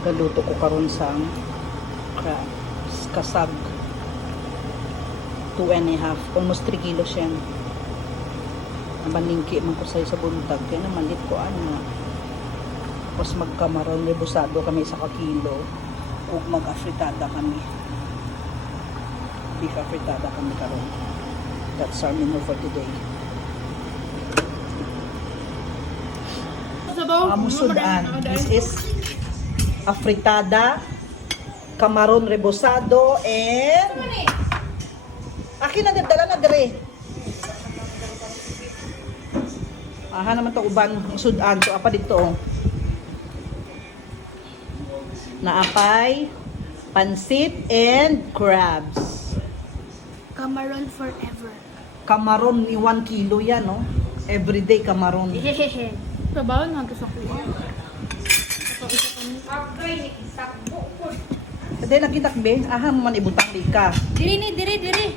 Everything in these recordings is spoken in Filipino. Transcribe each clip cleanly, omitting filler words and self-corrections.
Galuto ko karon sa kasag 2.5, almost 3 kilos yan. Nabalingki man ko sa buntag, kaya namalit ko tapos magkamaron rebusado kami sa kakilo ug mag-afritada kami, beef afritada kami karon. That's our menu for today. Musudan, this is afritada, kamaron rebosado, and akin na dala na dire. Aha naman to uban sudan to apa dito oh. Naapay pansit and crabs. Kamaron forever. Kamaron ni 1 kilo yan no. Everyday kamaron. Hehehe. Sabaw na to sa kuya. Ade nagitakbe, aha man ibutang di ka. Diri.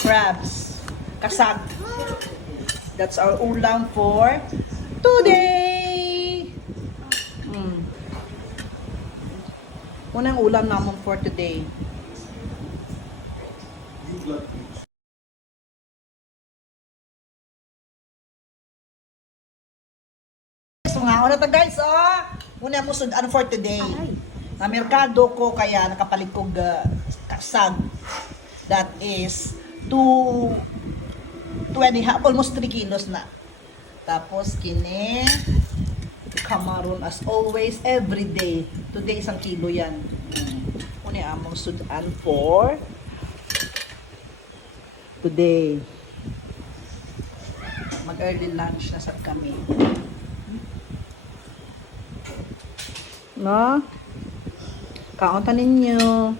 Crabs. Kasag. That's our ulam for today. Unang ulam namin for today. So nga, una to guys, una mo sudan for today. Na merkado ko kaya nakapalit ko kasag. That is 2.5, almost 3 kilos na. Tapos kini kamaron as always every day. Today 1 kilo yan. Una among sudan for today. Mag-early lunch na sad kami. No? Kaunta ninyo.